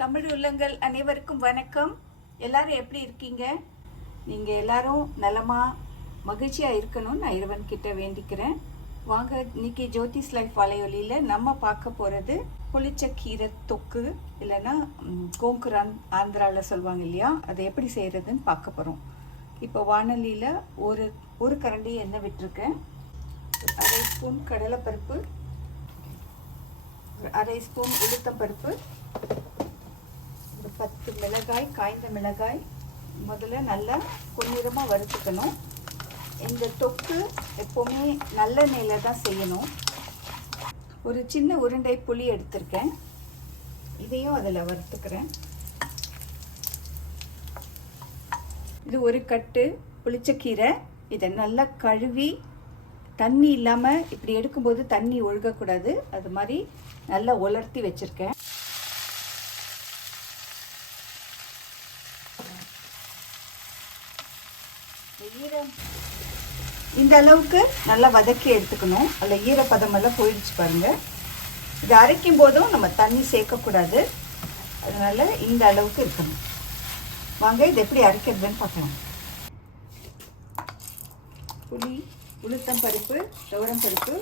தமிழ் உள்ளங்கள் அனைவருக்கும் வணக்கம். எல்லாரும் எப்படி இருக்கீங்க? நீங்கள் எல்லாரும் நலமா மகிழ்ச்சியாக இருக்கணும்னு நான் இறைவன் கிட்ட வேண்டிக்கிறேன். வாங்க, இன்னைக்கு ஜோதிஸ் லைஃப் வலையொலியில் நம்ம பார்க்க போகிறது புளிச்ச கீரை தொக்கு, இல்லைன்னா கோங்குரான் ஆந்திராவில் சொல்லுவாங்க இல்லையா, அதை எப்படி செய்கிறதுன்னு பார்க்க போகிறோம். இப்போ வானொலியில் ஒரு கரண்டி எண்ணெய் விட்டுருக்கேன். அரை ஸ்பூன் கடலைப்பருப்பு, அரை ஸ்பூன் உளுத்தம்பருப்பு, ஒரு 10 மிளகாய், காய்ந்த மிளகாய் முதல்ல நல்லா பொன்னிறமாக வறுத்துக்கணும். இந்த தொக்கு எப்போவுமே நல்லெண்ணெயில் தான் செய்யணும். ஒரு சின்ன உருண்டை புளி எடுத்திருக்கேன், இதையும் அதில் வறுத்துக்கிறேன். இது ஒரு கட்டு புளிச்சக்கீரை. இதை நல்லா கழுவி தண்ணி இல்லாமல் இப்படி எடுக்கும்போது தண்ணி ஒழுகக்கூடாது, அது மாதிரி நல்லா உலர்த்தி வச்சுருக்கேன். இந்த அளவுக்கு நல்லா வதக்கி எடுத்துக்கணும். அதில் ஈரப்பதம் எல்லாம் போயிடுச்சு பாருங்க. இது அரைக்கும் போதும் நம்ம தண்ணி சேர்க்கக்கூடாது, அதனால இந்த அளவுக்கு இருக்கணும். வாங்க, இது எப்படி அரைக்கிறதுன்னு பார்க்கலாம். புளி, உளுத்தம் பருப்பு, துவரம் பருப்பு,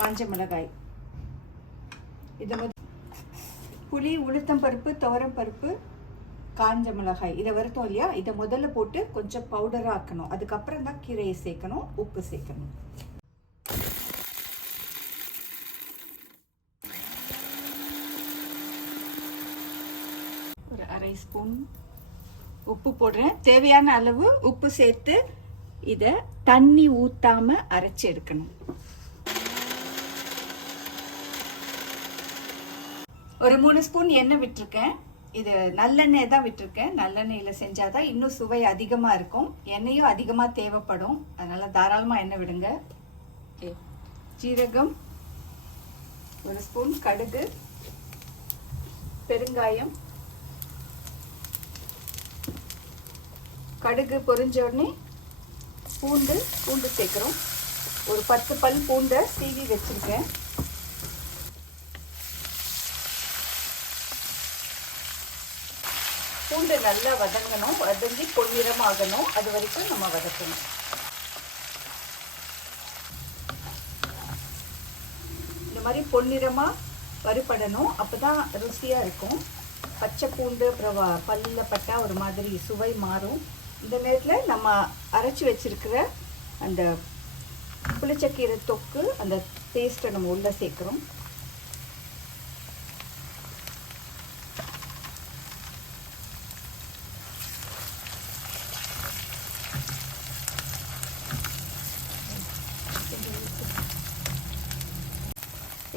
காஞ்ச மிளகாய். இதை புளி, உளுத்தம் பருப்பு, துவரம் பருப்பு, காஞ்ச மிளகாய் இதை வறுத்தோம் இல்லையா, இதை முதல்ல போட்டு கொஞ்சம் பவுடராக ஆக்கணும். அதுக்கப்புறம் தான் கீரையை சேர்க்கணும், உப்பு சேர்க்கணும். ஒரு அரை ஸ்பூன் உப்பு போடுறேன். தேவையான அளவு உப்பு சேர்த்து இதை தண்ணி ஊற்றாம அரைச்சி எடுக்கணும். ஒரு 3 ஸ்பூன் எண்ணெய் விட்டுருக்கேன். இது நல்லெண்ணெய் தான் விட்டுருக்கேன். நல்லெண்ணெயில் செஞ்சாதான் இன்னும் சுவை அதிகமாக இருக்கும். எண்ணெயும் அதிகமாக தேவைப்படும், அதனால தாராளமாக எண்ணெய் விடுங்க. ஜீரகம், ஒரு ஸ்பூன் கடுகு, பெருங்காயம். கடுகு பொரிஞ்ச உடனே பூண்டு சேர்க்குறோம். ஒரு 10 பல் பூண்டை சீவி வச்சுருக்கேன். பூண்டு நல்லா வதங்கணும், வதங்கி பொன்னிறமாகணும், அது வரைக்கும் நம்ம வதக்கணும். இந்த மாதிரி பொன்னிறமாக வறுபடணும், அப்போ தான் ருசியாக இருக்கும். பச்சை பூண்டு அப்புறம் பல்லில் பட்டா ஒரு மாதிரி சுவை மாறும். இந்த நேரத்தில் நம்ம அரைச்சி வச்சிருக்கிற அந்த புளிச்சக்கீரை தொக்கு, அந்த பேஸ்ட்டை நம்ம உள்ளே சேர்க்குறோம்.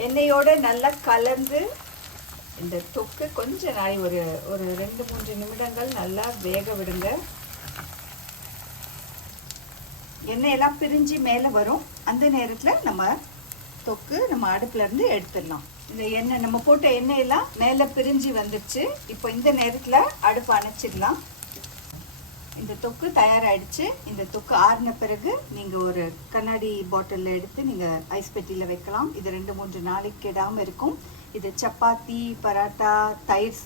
எண்ணெயோடு நல்லா கலந்து இந்த தொக்கு கொஞ்ச நாள் ஒரு 2-3 நிமிடங்கள் நல்லா வேக விடுங்க. எண்ணெயெல்லாம் பிரிஞ்சு மேலே வரும். அந்த நேரத்தில் நம்ம தொக்கு நம்ம அடுப்புலேருந்து எடுத்துடலாம். இந்த எண்ணெய் நம்ம போட்ட எண்ணெயெல்லாம் மேலே பிரிஞ்சு வந்துடுச்சு. இப்போ இந்த நேரத்தில் அடுப்பு அணைச்சிடலாம். இந்த தொக்கு தயாராகிடுச்சு. இந்த தொக்கு ஆறின பிறகு நீங்கள் ஒரு கண்ணாடி பாட்டிலில் எடுத்து நீங்கள் ஐஸ் பெட்டியில் வைக்கலாம். இது 2-3 நாளைக்கு கெடாமல் இருக்கும். இது சப்பாத்தி, பரோட்டா, தயிர்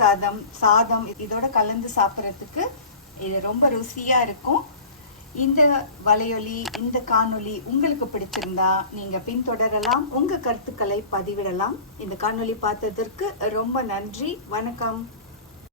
சாதம் இதோட கலந்து சாப்பிட்றதுக்கு இது ரொம்ப ருசியாக இருக்கும். இந்த வலையொலி, இந்த காணொலி உங்களுக்கு பிடிச்சிருந்தா நீங்கள் பின்தொடரலாம், உங்கள் கருத்துக்களை பதிவிடலாம். இந்த காணொலி பார்த்ததற்கு ரொம்ப நன்றி. வணக்கம்.